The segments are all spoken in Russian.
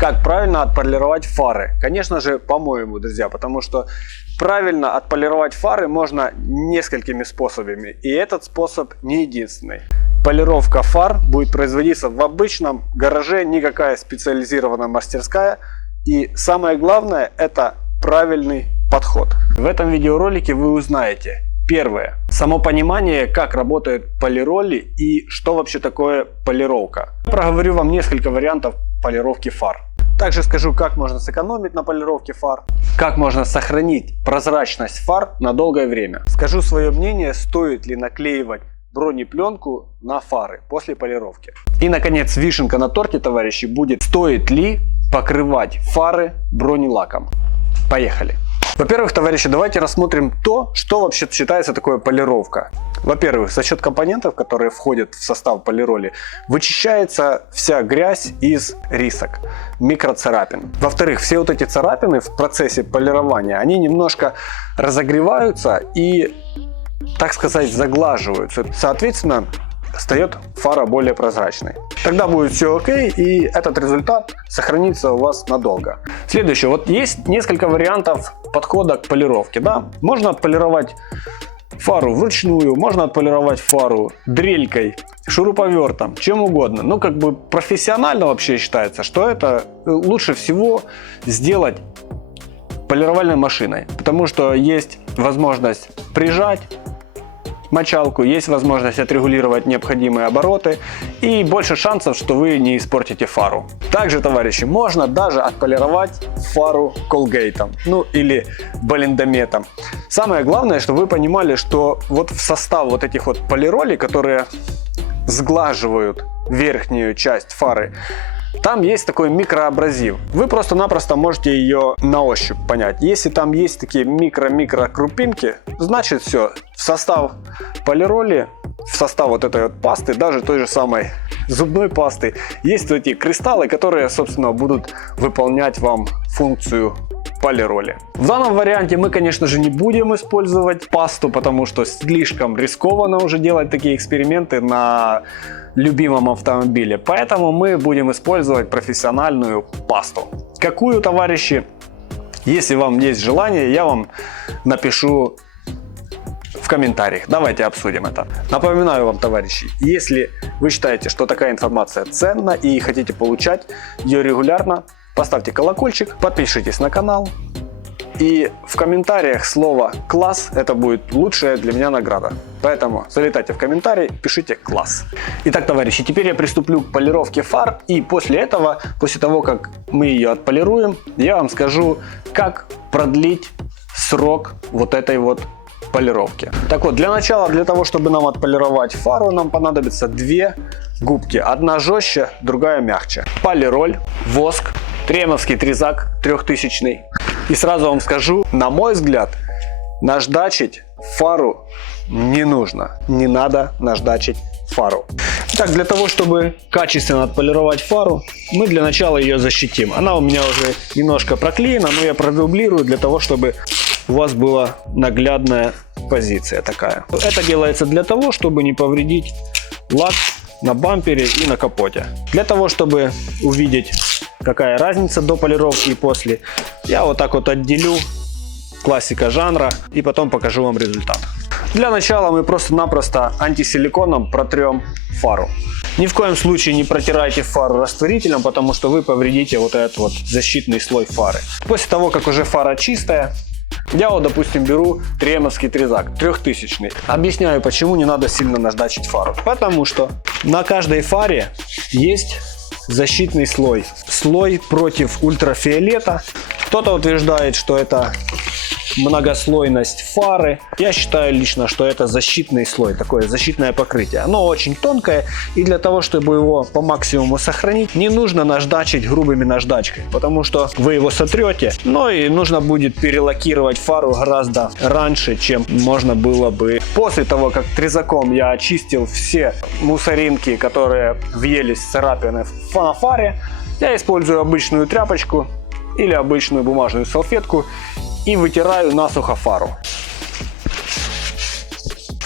Как правильно отполировать фары? Конечно же, по-моему, друзья, потому что правильно отполировать фары можно несколькими способами, и этот способ не единственный. Полировка фар будет производиться в обычном гараже, никакая специализированная мастерская, и самое главное — это правильный подход. В этом видеоролике вы узнаете: первое, само понимание, как работают полироли и что вообще такое полировка. Я проговорю вам несколько вариантов полировки фар. Также скажу, как можно сэкономить на полировке фар, как можно сохранить прозрачность фар на долгое время. Скажу свое мнение, стоит ли наклеивать бронепленку на фары после полировки. И, наконец, вишенка на торте, товарищи, будет: стоит ли покрывать фары бронелаком. Поехали! Во-первых, товарищи, давайте рассмотрим то, что вообще считается такое полировка. Во-первых, за счет компонентов, которые входят в состав полироли, вычищается вся грязь из рисок, микроцарапин. Во-вторых, все вот эти царапины в процессе полирования, они немножко разогреваются и, так сказать, заглаживаются. Соответственно, стает фара более прозрачной. Тогда будет все окей, и этот результат сохранится у вас надолго. Следующее. Вот есть несколько вариантов подхода к полировке. Да? Можно отполировать фару вручную, можно отполировать фару дрелькой, шуруповертом, чем угодно. Но как бы профессионально вообще считается, что это лучше всего сделать полировальной машиной. Потому что есть возможность прижать мочалку, есть возможность отрегулировать необходимые обороты и больше шансов, что вы не испортите фару. Также, товарищи, можно даже отполировать фару колгейтом, ну или балендометом. Самое главное, чтобы вы понимали, что вот в состав вот этих вот полиролей, которые сглаживают верхнюю часть фары, там есть такой микроабразив. Вы просто-напросто можете ее на ощупь понять. Если там есть такие микро-микро крупинки, значит все, в состав полироли, в состав вот этой вот пасты, даже той же самой зубной пасты, есть вот эти кристаллы, которые, собственно, будут выполнять вам функцию полироли. В данном варианте мы, конечно же, не будем использовать пасту, потому что слишком рискованно уже делать такие эксперименты на любимом автомобиле. Поэтому мы будем использовать профессиональную пасту. Какую, товарищи? Если вам есть желание, я вам напишу в комментариях. Давайте обсудим это. Напоминаю вам, товарищи, если вы считаете, что такая информация ценна и хотите получать ее регулярно, поставьте колокольчик, подпишитесь на канал. И в комментариях слово «класс» — это будет лучшая для меня награда. Поэтому залетайте в комментарии, пишите «класс». Итак, товарищи, теперь я приступлю к полировке фар. И после этого, после того, как мы ее отполируем, я вам скажу, как продлить срок вот этой вот полировки. Так вот, для начала, для того, чтобы нам отполировать фару, нам понадобится две губки. Одна жестче, другая мягче. Полироль, воск, тремовский тризак 3000. И сразу вам скажу, на мой взгляд, наждачить фару не нужно. Не надо наждачить фару. Итак, для того, чтобы качественно отполировать фару, мы для начала ее защитим. Она у меня уже немножко проклеена, но я продублирую для того, чтобы у вас была наглядная позиция такая. Это делается для того, чтобы не повредить лак на бампере и на капоте. Для того, чтобы увидеть, какая разница до полировки и после, я вот так вот отделю, классика жанра, и потом покажу вам результат. Для начала мы просто-напросто антисиликоном протрем фару. Ни в коем случае не протирайте фару растворителем, потому что вы повредите вот этот вот защитный слой фары. После того, как уже фара чистая, я вот, допустим, беру тремовский тризак 3000. Объясняю, почему не надо сильно наждачить фару. Потому что на каждой фаре есть защитный слой. Слой против ультрафиолета. Кто-то утверждает, что это многослойность фары. Я считаю лично, что это защитный слой, такое защитное покрытие. Оно очень тонкое, и для того, чтобы его по максимуму сохранить, не нужно наждачить грубыми наждачками, потому что вы его сотрете, но и нужно будет перелакировать фару гораздо раньше, чем можно было бы. После того, как тризаком я очистил все мусоринки, которые въелись царапины на фаре, я использую обычную тряпочку или обычную бумажную салфетку и вытираю насухо фару.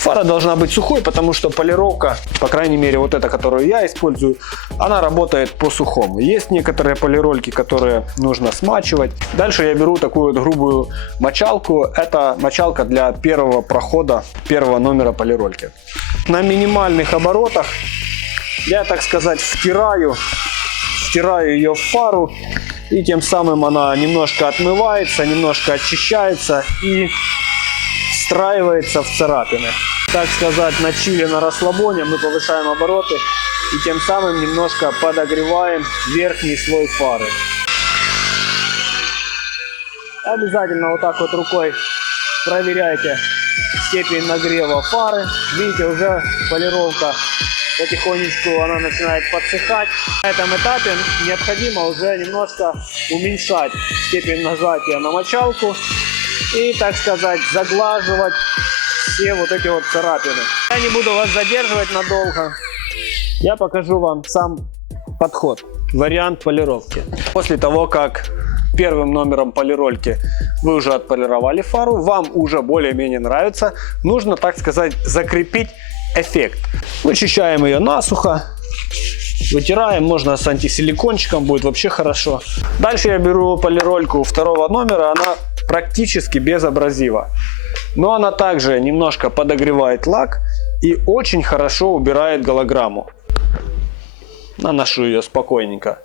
Фара должна быть сухой, потому что полировка, по крайней мере вот эта, которую я использую, она работает по сухому. Есть некоторые полирольки, которые нужно смачивать. Дальше я беру такую вот грубую мочалку. Это мочалка для первого прохода, первого номера полирольки. На минимальных оборотах я, так сказать, втираю ее в фару. И тем самым она немножко отмывается, немножко очищается и встраивается в царапины. Так сказать, на чили, на расслабоне мы повышаем обороты и тем самым немножко подогреваем верхний слой фары. Обязательно вот так вот рукой проверяйте степень нагрева фары. Видите, уже полировка потихонечку она начинает подсыхать. На этом этапе необходимо уже немножко уменьшать степень нажатия на мочалку и, так сказать, заглаживать все вот эти вот царапины. Я не буду вас задерживать надолго. Я покажу вам сам подход, вариант полировки. После того, как первым номером полирольки вы уже отполировали фару, вам уже более-менее нравится, нужно, так сказать, закрепить эффект. Вычищаем ее насухо, вытираем, можно с антисиликончиком, будет вообще хорошо. Дальше я беру полирольку второго номера, она практически без абразива, но она также немножко подогревает лак и очень хорошо убирает голограмму. Наношу ее спокойненько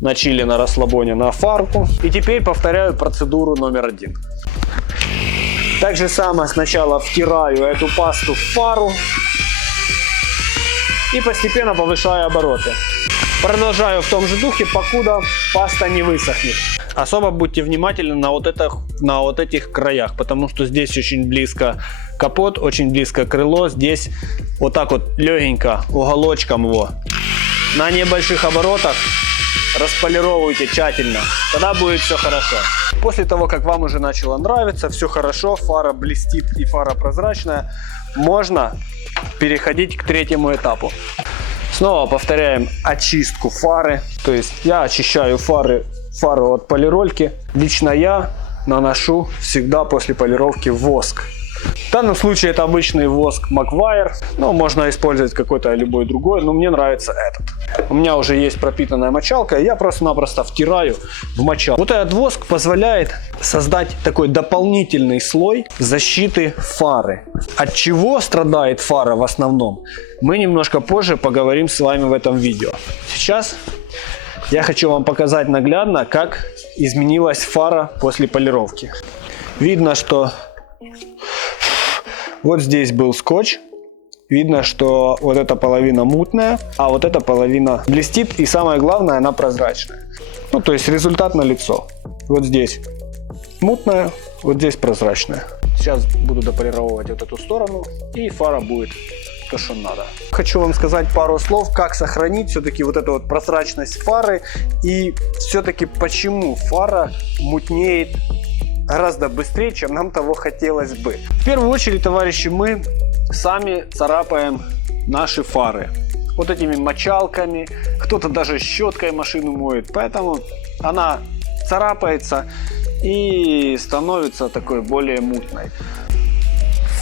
на чили, на расслабоне, на фарку. И теперь повторяю процедуру номер 1. Так же самое, сначала втираю эту пасту в фару и постепенно повышаю обороты. Продолжаю в том же духе, покуда паста не высохнет. Особо будьте внимательны на вот этих краях, потому что здесь очень близко капот, очень близко крыло. Здесь вот так вот легенько уголочком его на небольших оборотах располировывайте тщательно, тогда будет все хорошо. После того, как вам уже начало нравиться, все хорошо, фара блестит и фара прозрачная, можно переходить к третьему этапу. Снова повторяем очистку фары, то есть я очищаю фару от полирольки. Лично я наношу всегда после полировки воск. В данном случае это обычный воск Маквайр, но можно использовать какой-то любой другой, но мне нравится этот. У меня уже есть пропитанная мочалка, и я просто-напросто втираю в мочалку. Вот этот воск позволяет создать такой дополнительный слой защиты фары. От чего страдает фара в основном, мы немножко позже поговорим с вами в этом видео. Сейчас я хочу вам показать наглядно, как изменилась фара после полировки. Видно, что вот здесь был скотч. Видно, что вот эта половина мутная, а вот эта половина блестит. И самое главное, она прозрачная. Ну, то есть результат налицо. Вот здесь мутная, вот здесь прозрачная. Сейчас буду дополировать вот эту сторону, и фара будет то, что надо. Хочу вам сказать пару слов, как сохранить все-таки вот эту вот прозрачность фары. И все-таки почему фара мутнеет гораздо быстрее, чем нам того хотелось бы. В первую очередь, товарищи, мы сами царапаем наши фары вот этими мочалками, кто-то даже щеткой машину моет, поэтому она царапается и становится такой более мутной.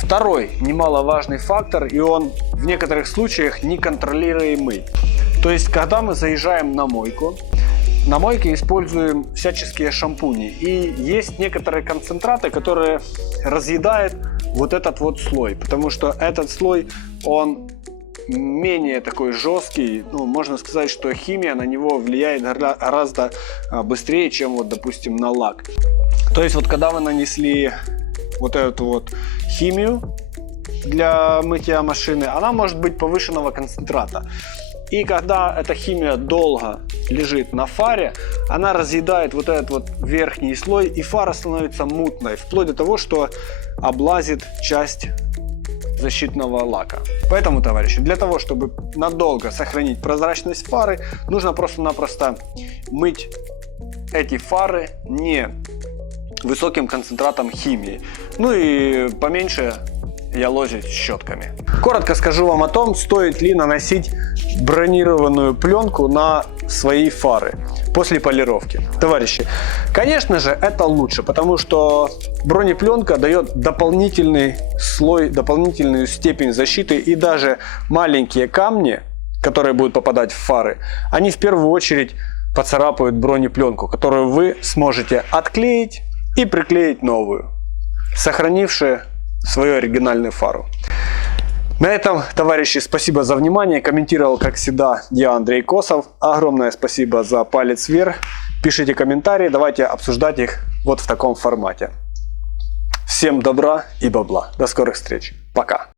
Второй немаловажный фактор, и он в некоторых случаях неконтролируемый. То есть, когда мы заезжаем на мойку, на мойке используем всяческие шампуни. И есть некоторые концентраты, которые разъедают вот этот вот слой. Потому что этот слой, он менее такой жесткий. Ну, можно сказать, что химия на него влияет гораздо быстрее, чем, вот, допустим, на лак. То есть, вот когда вы нанесли вот эту вот химию для мытья машины, она может быть повышенного концентрата. И когда эта химия долго лежит на фаре, она разъедает вот этот вот верхний слой, и фара становится мутной, вплоть до того, что облазит часть защитного лака. Поэтому, товарищи, для того, чтобы надолго сохранить прозрачность фары, нужно просто-напросто мыть эти фары не высоким концентратом химии. Ну и поменьше ялозить щетками. Коротко скажу вам о том, стоит ли наносить бронированную пленку на свои фары. после полировки. Товарищи, конечно же, это лучше, потому что бронепленка дает дополнительный слой, дополнительную степень защиты, и даже маленькие камни, которые будут попадать в фары, они в первую очередь поцарапают бронепленку, которую вы сможете отклеить и приклеить новую, сохранившую свою оригинальную фару. На этом, товарищи, спасибо за внимание. Комментировал, как всегда, я, Андрей Косов. Огромное спасибо за палец вверх. Пишите комментарии, давайте обсуждать их вот в таком формате. Всем добра и бабла. До скорых встреч. Пока.